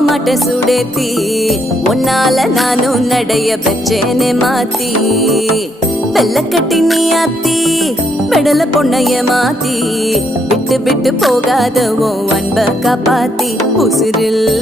மாட்ட சுடேத்தி உன்னால நானும் நடைய பெற்றேனே மாத்தி வெள்ள கட்டி நீ ஆத்தி பெடல பொண்ணைய மாத்தி விட்டு விட்டு போகாத உன் அன்ப காப்பாத்தி உசிரில்